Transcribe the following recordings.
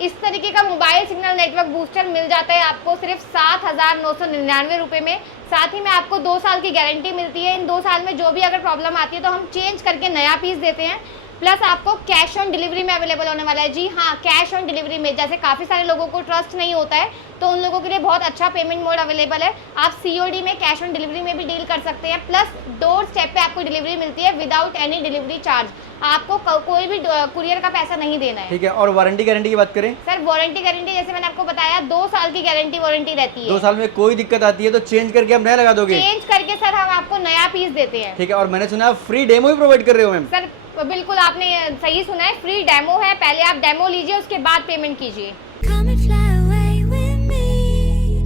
इस तरीके का मोबाइल सिग्नल नेटवर्क बूस्टर मिल जाता है आपको सिर्फ 7,999 रुपये में। साथ ही में आपको 2 साल की गारंटी मिलती है। इन 2 साल में जो भी अगर प्रॉब्लम आती है तो हम चेंज करके नया पीस देते हैं। प्लस आपको कैश ऑन डिलीवरी में अवेलेबल होने वाला है। जी हाँ, कैश ऑन डिलीवरी में, जैसे काफ़ी सारे लोगों को ट्रस्ट नहीं होता है तो उन लोगों के लिए बहुत अच्छा पेमेंट मोड अवेलेबल है। आप COD में, कैश ऑन डिलीवरी में भी डील कर सकते हैं। प्लस डोर स्टेप पे आपको डिलीवरी मिलती है विदाउट एनी डिलीवरी चार्ज। आपको कोई भी कुरियर का पैसा नहीं देना है। ठीक है। और वारंटी गारंटी की बात करें? सर वारंटी गारंटी जैसे मैंने आपको बताया 2 साल की गारंटी वारंटी रहती है। 2 साल में कोई दिक्कत आती है तो चेंज करके हम नया लगा दोगे? चेंज करके सर हम आपको नया पीस देते हैं। ठीक है। और मैंने सुना फ्री डेमो भी प्रोवाइड कर रहे हो मैम? सर बिल्कुल आपने सही सुना है, फ्री डेमो है। पहले आप डेमो लीजिए, उसके बाद पेमेंट कीजिए। Come and fly away with me.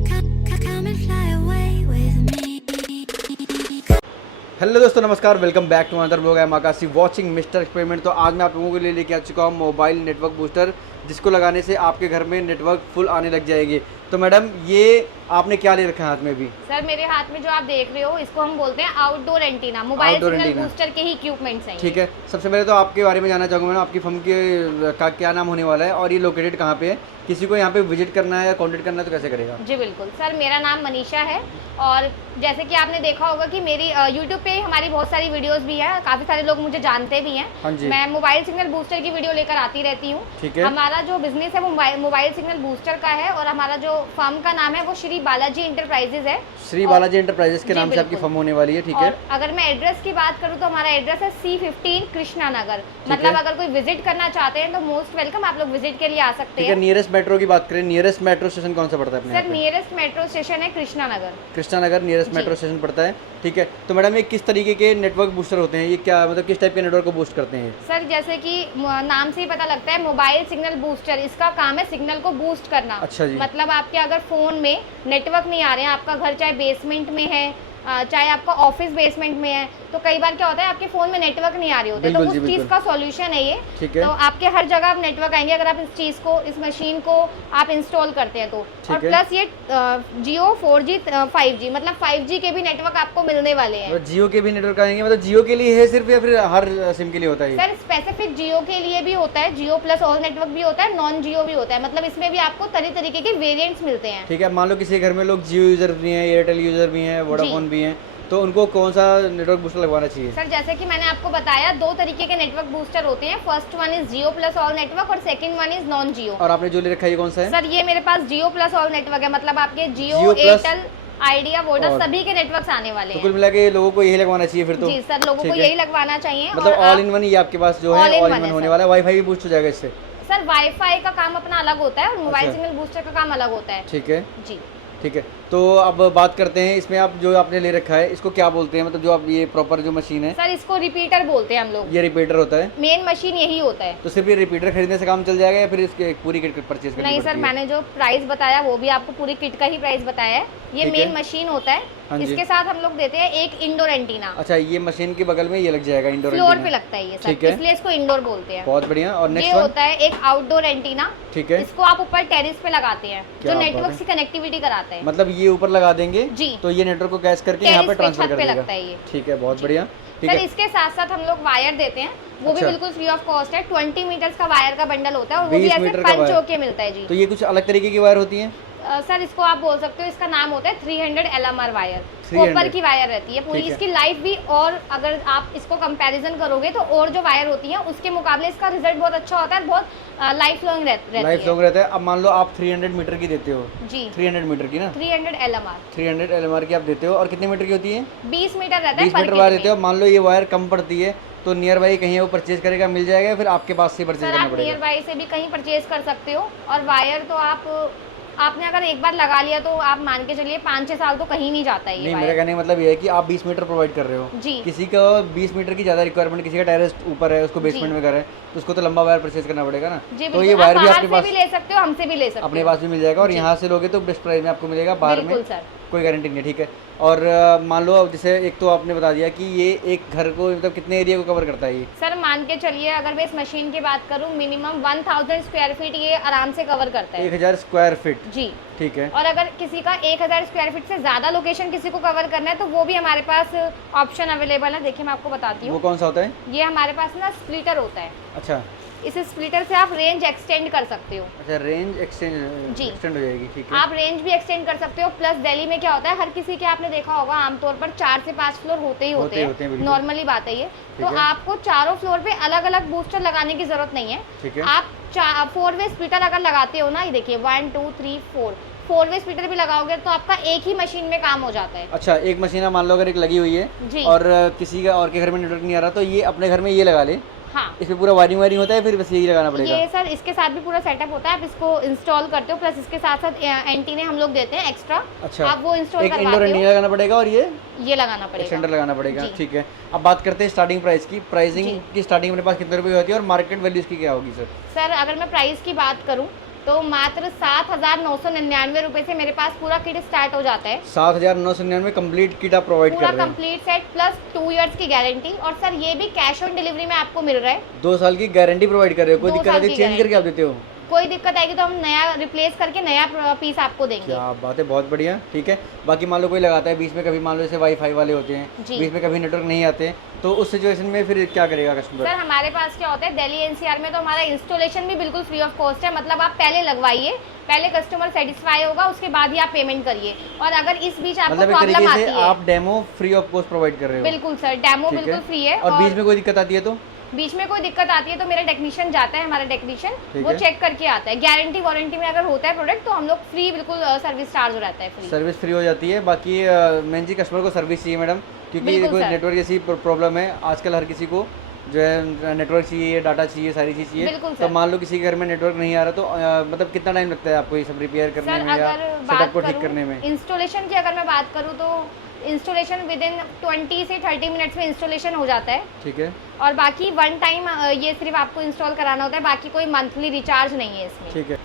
Come and fly away with me. Hello दोस्तों, नमस्कार, welcome back to another blog. I am Akashi watching mister experiment. तो आज मैं आप लोगों के लिए लेके आ चुका हूँ मोबाइल नेटवर्क बूस्टर, जिसको लगाने से आपके घर में नेटवर्क फुल आने लग जाएगी। तो मैडम, ये आपने क्या ले रखा है हाथ में भी? सर मेरे हाथ में जो आप देख रहे हो इसको हम बोलते हैं outdoor antenna. Mobile signal booster के ही इक्विपमेंट्स हैं। ठीक है। सबसे पहले तो आपके बारे में जानना चाहूँगा मैडम, आपकी फर्म के का क्या नाम होने वाला है और ये लोकेटेड कहाँ पे है? किसी को यहाँ पे विजिट करना है या कॉन्टेक्ट करना है तो कैसे करेगा? जी बिल्कुल सर, मेरा नाम मनीषा है और जैसे कि आपने देखा होगा कि मेरी यूट्यूब पे हमारी बहुत सारी वीडियोस भी हैं, काफ़ी सारे लोग मुझे जानते भी हैं। हाँ जी। मैं मोबाइल सिग्नल बूस्टर की वीडियो लेकर आती रहती हूँ। ठीक है। हमारा जो बिजनेस है वो मोबाइल सिग्नल बूस्टर का है और हमारा जो फर्म का नाम है वो श्री बालाजी इंटरप्राइजेज है। श्री बालाजी इंटरप्राइजेस के जी, नाम से आपकी बिल्कुल। फर्म होने वाली है। ठीक है। और अगर मैं एड्रेस की बात करूँ तो हमारा एड्रेस है C15 कृष्णा नगर। है। मतलब अगर कोई विजिट करना चाहते हैं तो मोस्ट वेलकम, आप लोग विजिट के लिए आ सकते ठीक है। हैं। नियरेस्ट मेट्रो की बात करें, नियरेस्ट मेट्रो स्टेशन कौन सा पड़ता है अपने यहाँ सर पे? नियरेस्ट मेट्रो स्टेशन है कृष्णा नगर। कृष्णा नगर नियरेस्ट जी। मेट्रो स्टेशन पड़ता है। ठीक है। तो मैडम, ये किस तरीके के नेटवर्क बूस्टर होते हैं? ये क्या मतलब किस टाइप के नेटवर्क को बूस्ट करते हैं? सर जैसे कि नाम से ही पता लगता है मोबाइल सिग्नल बूस्टर, इसका काम है सिग्नल को बूस्ट करना। अच्छा जी। मतलब आपके अगर फ़ोन में नेटवर्क नहीं आ रहे हैं, आपका घर चाहे बेसमेंट में है चाहे आपका ऑफिस बेसमेंट में है, तो कई बार क्या होता है आपके फ़ोन में नेटवर्क नहीं आ रही होते, तो बिल्कुल उस जी, चीज़ बिल्कुल। का सॉल्यूशन है ये। ठीक है। तो आपके हर जगह आप नेटवर्क आएंगे अगर आप इस चीज़ को, इस मशीन को आप इंस्टॉल करते हैं तो। और ठीक है। प्लस ये जियो 4G 5G मतलब 5G के भी नेटवर्क आपको मिलने वाले हैं। और जियो के भी नेटवर्क आएंगे? मतलब जियो के लिए है सिर्फ या फिर हर सिम के लिए होता है ये? सर स्पेसिफिक जियो के लिए भी होता है, जियो प्लस ऑल नेटवर्क भी होता है, नॉन जियो भी होता है। मतलब इसमें भी आपको तरह तरीके के वेरिएंट्स मिलते हैं। ठीक है। मान लो किसी घर में लोग जियो यूजर भी हैं, एयरटेल यूजर भी हैं, वोडाफोन भी हैं, तो उनको कौन सा नेटवर्क बूस्टर लगवाना चाहिए? सर जैसे कि मैंने आपको बताया 2 तरीके के नेटवर्क बूस्टर होते हैं। First one is Jio plus all network और सेकंड वन इज नॉन जियो। और आपने जो ले रखा है ये कौन सा है? सर ये मेरे पास जियो प्लस ऑल नेटवर्क है, मतलब आपके Jio Jio plus Airtel idea Voda और- सभी के नेटवर्क्स आने वाले तो हैं। कुल मिला के लोगों को यही लगवाना चाहिए फिर तो? जी सर, लोगों ठीक को है। यही लगवाना चाहिए। मतलब और ऑल इन वन ये आपके पास जो है All in all in one one है होने सर। वाला है। वाईफाई भी बूस्ट हो जाएगा इससे? सर वाईफाई का काम अपना अलग होता है और मोबाइल अच्छा। सिग्नल बूस्टर का काम अलग होता है। ठीक है। जी ठीक है। तो अब बात करते हैं इसमें, आप जो आपने ले रखा है इसको क्या बोलते हैं? मतलब जो आप ये प्रॉपर जो मशीन है, सर इसको रिपीटर बोलते हैं हम लोग। ये रिपीटर होता है? मेन मशीन यही होता है। तो सिर्फ ये रिपीटर खरीदने से काम चल जाएगा या फिर इसके पूरी किट परचेज करनी नहीं सर, पड़ती है? मैंने जो प्राइस बताया वो भी आपको पूरी किट का ही प्राइस बताया है। ये ठीक मेन है। मशीन होता है। हाँ जी। इसके साथ हम लोग देते हैं एक इंडोर एंटीना। अच्छा, ये मशीन के बगल में ये लग जाएगा इंडोर फ्लोर एंटीना? पे लगता है ये ठीक सर, है। इसलिए इसको इंडोर बोलते हैं। बहुत बढ़िया। और ये नेक्स्ट वन? होता है एक आउटडोर एंटीना। ठीक है। इसको आप ऊपर टेरिस पे लगाते हैं, क्या जो बात नेटवर्क है। से कनेक्टिविटी कराता है। मतलब ये ऊपर लगा देंगे जी। तो ये नेटवर्क को कैच करके यहाँ पे टेरिस पे, ट्रांसफर छत कर पे देगा? लगता है ये। ठीक है, बहुत बढ़िया। ठीक सर है। इसके साथ साथ हम लोग वायर देते हैं, वो भी अच्छा। बिल्कुल फ्री ऑफ कॉस्ट है। 20 मीटर्स का वायर का बंडल होता है और वो भी 20 ऐसे मीटर का पंच वायर। होके मिलता है। जी तो ये कुछ अलग तरीके की वायर होती हैं? सर इसको आप बोल सकते हो, इसका नाम होता है 300 LMR वायर। 300 कॉपर की वायर रहती है पूरी। ठीक है। इसकी लाइफ भी, और अगर आप इसको कंपैरिजन करोगे तो और जो वायर होती है उसके मुकाबले इसका रिजल्ट बहुत अच्छा होता है, बहुत लाइफ लॉन्ग रहती लाइफ है। लॉन्ग रहता है। अब मान लो आप 300 मीटर की देते हो, जी 300 मीटर की ना, 300 LMR 300 LMR की आप देते हो, और कितने मीटर की होती है? 20 मीटर रहता है 20 पर मीटर वायर किट देते हो। में। मान लो ये वायर कम पड़ती है तो नियर बाई कहीं वो परचेज करेगा, मिल जाएगा, या फिर आपके पास से परचेज सर करना आप पड़ेगा? नियर बाई से भी कहीं परचेज कर सकते हो। और वायर तो आपने अगर एक बार लगा लिया तो आप मान के चलिए 5-6 साल तो कहीं नहीं जाता है ये नहीं, मेरा वायर। कहने का मतलब ये है कि आप 20 मीटर प्रोवाइड कर रहे हो। जी किसी का 20 मीटर की ज़्यादा रिक्वायरमेंट, किसी का टेरेस ऊपर है, उसको बेसमेंट में घर है, तो उसको तो लंबा वायर परचेज करना पड़ेगा ना। जी तो ये बिल्कुल, वायर आप भी बाहर आपके से पास भी ले सकते हो, हमसे भी ले सकते अपने हो। पास भी मिल जाएगा, और जी। यहाँ से लोगे तो बेस्ट प्राइस में आपको मिलेगा। बाहर में बिल्कुल सर। कोई गारंटी नहीं है। ठीक है। और मान लो अब जैसे एक तो आपने बता दिया कि ये एक घर को मतलब कितने एरिया को कवर करता है ये? सर मान के चलिए अगर मैं इस मशीन की बात करूं, मिनिमम 1000 स्क्वायर फीट ये आराम से कवर करता है। 1000 स्क्वायर फीट? जी ठीक है। और अगर किसी का 1000 स्क्वायर फीट से ज़्यादा लोकेशन किसी को कवर करना है तो वो भी हमारे पास ऑप्शन अवेलेबल है। देखिए मैं आपको बताती वो हूँ, कौन सा होता है? ये हमारे पास ना स्प्लिटर होता है। अच्छा इस स्प्लिटर से आप रेंज एक्सटेंड कर सकते हो। अच्छा, रेंज जी। एक्सटेंड हो जाएगी, ठीक है। आप रेंज भी एक्सटेंड कर सकते हो। प्लस दिल्ली में क्या होता है, हर किसी के आपने देखा होगा आमतौर पर 4 से 5 फ्लोर होते ही होते होते हैं, हैं, बिल्कुल। नॉर्मली बात है ये। तो ठीक है। आपको चारों फ्लोर पे अलग अलग बूस्टर लगाने की जरूरत नहीं है। ठीक है। आप 4 वे स्प्लिटर अगर लगाते हो ना, ये देखिए 1 2 3 4 वे स्प्लिटर भी लगाओगे तो आपका एक ही मशीन में काम हो जाता है। अच्छा, एक मशीन मान लो अगर एक लगी हुई है जी। और किसी का और के घर में नेटवर्क नहीं आ रहा तो ये अपने घर में ये लगा ले, हाँ, इसमें पूरा वायरिंग होता है, फिर बस यही लगाना पड़ेगा? ये सर इसके साथ भी पूरा सेटअप होता है। आप इसको इंस्टॉल करते हो, प्लस इसके साथ साथ एंटीने हम लोग देते हैं एक्स्ट्रा। अच्छा, आप वो इंस्टॉल एक इंडोर करवाते एंटीना हो, लगाना पड़ेगा और ये ये लगाना पड़ेगा। एक्सटेंडर लगाना पड़ेगा, जी। ठीक है। अब बात करते हैं स्टार्टिंग प्राइस की। प्राइसिंग जी। की स्टार्टिंग अपने पास कितने रुपए होती है और मार्केट वैल्यू इसकी क्या होगी सर? सर अगर मैं प्राइस की बात करूं तो मात्र 7,999 रुपए से मेरे पास पूरा किट स्टार्ट हो जाता है। 7,999 कंप्लीट किट आप प्रोवाइड पूरा कर रहे हैं? कंप्लीट सेट प्लस 2 इयर्स की गारंटी। और सर ये भी कैश ऑन डिलीवरी में आपको मिल रहा है। 2 साल की गारंटी प्रोवाइड कर रहे हो? कोई 2 दिक्कत साल आती है की चेंज करके आप देते हो? कोई दिक्कत आएगी तो हम नया रिप्लेस करके नया पीस आपको देंगे। क्या बात है, बहुत बढ़िया, ठीक है। बाकी मान लो कोई लगाता है बीच में, कभी मान लो जैसे वाईफाई वाले होते हैं, जी। बीच में कभी नेटवर्क नहीं आते, तो उस सिचुएशन में फिर क्या करेगा कस्टमर? सर हमारे पास क्या होता है, दिल्ली एनसीआर में तो हमारा इंस्टॉलेशन भी बिल्कुल फ्री ऑफ कॉस्ट है। मतलब आप पहले लगवाइए, पहले कस्टमर सेटिस्फाई होगा, उसके बाद ही आप पेमेंट करिए। और अगर इस बीच आपको मतलब एक प्रॉब्लम तरीके आती से है, आप demo free of cost provide कर रहे हो? बिल्कुल सर, डेमो ठीक है। बिल्कुल फ्री है। और बीच में कोई दिक्कत आती है तो? बीच में कोई दिक्कत आती है तो मेरा टेक्नीशियन जाता है, हमारा टेक्नीशियन ठीक वो है। चेक करके आता है। गारंटी वारंटी में अगर होता है प्रोडक्ट तो हम लोग फ्री बिल्कुल सर्विस चार्ज रहता है, फ्री सर्विस फ्री हो जाती है। बाकी मेन जी कस्टमर को सर्विस चाहिए मैडम, क्योंकि बिल्कुल कोई सर। नेटवर्क जैसी प्रॉब्लम है आजकल, हर किसी को जो है नेटवर्क चाहिए, डाटा चाहिए, सारी चीज़ बिल्कुल चाहिए। तो सर। मान लो किसी के घर में नेटवर्क नहीं आ रहा तो मतलब कितना टाइम लगता है आपको ये सब रिपेयर करने सर में या अगर सेटअप बात को ठीक करने में? करूँ इंस्टॉलेशन की, अगर मैं बात करूँ तो इंस्टॉलेशन विद इन 20 से 30 मिनट्स में इंस्टॉलेशन हो जाता है। ठीक है, और बाकी वन टाइम ये सिर्फ आपको इंस्टॉल कराना होता है, बाकी कोई मंथली रिचार्ज नहीं है इसमें। ठीक है।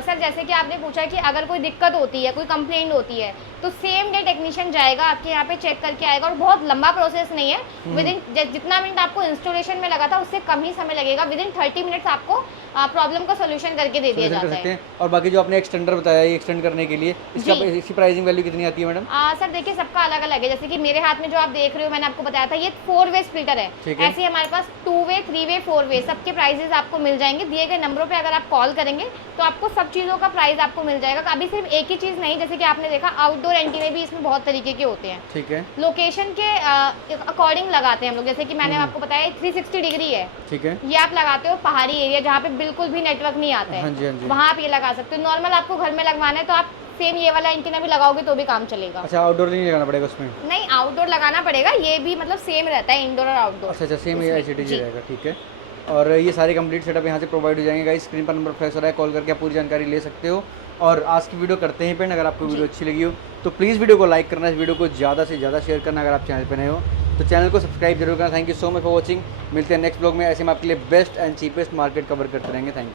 सर जैसे कि आपने पूछा कि अगर कोई दिक्कत होती है, कोई कंप्लेंट होती है तो सेम डे टेक्नीशियन जाएगा आपके यहाँ पे, चेक करके आएगा। और बहुत लंबा प्रोसेस नहीं है, विद इन जितना मिनट आपको इंस्टॉलेशन में लगा था उससे कम ही समय लगेगा। विद इन 30 मिनट्स आपको प्रॉब्लम का सोल्यूशन करके दे दिया Solution कर जाता सकते है। हैं। और बाकी जो आपने एक्सटेंडर बताया, ये एक्सटेंड करने के लिए इसका जी। इसकी प्राइसिंग वैल्यू कितनी आती है मैडम? सर देखिए सबका अलग अलग है। जैसे कि मेरे हाथ में जो आप देख रहे हो, मैंने आपको बताया था ये 4 वे स्प्लिटर है। ठीक है। ऐसे ही हमारे पास 2 वे 3 वे 4 वे सबके प्राइजेस आपको मिल जाएंगे। दिए गए नंबरों पे अगर आप कॉल करेंगे तो आपको सब चीज़ों का प्राइस आपको मिल जाएगा। अभी सिर्फ एक ही चीज़ नहीं, जैसे कि आपने देखा आउटडोर एंटीने भी इसमें बहुत तरीके के होते हैं। ठीक है। लोकेशन के अकॉर्डिंग लगाते हैं हम लोग। जैसे कि मैंने आपको बताया 360 डिग्री है, ठीक है। ये आप लगाते हो पहाड़ी एरिया जहाँ पे बिल्कुल भी नेटवर्क नहीं आता हाँ जी, हाँ है, जी। वहाँ आप ये लगा सकते हो। नॉर्मल आपको घर में लगवाना है तो आप सेम ये वाला एंटीना भी लगाओगे तो भी काम चलेगा। अच्छा, आउटडोर नहीं लगाना पड़ेगा उसमें? नहीं, आउटडोर लगाना पड़ेगा, ये भी मतलब सेम रहता है इंडोर और आउटडोर। अच्छा, सेम इसमें। ICT जी। रहेगा, ठीक है। और ये सारे कंप्लीट सेटअप यहाँ से प्रोवाइड हो जाएंगे गाइस। स्क्रीन पर नंबर फ्लैश हो रहा है, कॉल करके आप पूरी जानकारी ले सकते हो। और आज की वीडियो करते हैं पेंड। अगर आपको वीडियो अच्छी लगी हो तो प्लीज़ वीडियो को लाइक करना, इस वीडियो को ज़्यादा से ज़्यादा शेयर करना। अगर आप चैनल पर नए हो तो चैनल को सब्सक्राइब जरूर करना। Thank you so much for watching. मिलते हैं नेक्स्ट ब्लॉग में, ऐसे में आपके लिए best and cheapest market cover करते रहेंगे। Thank you.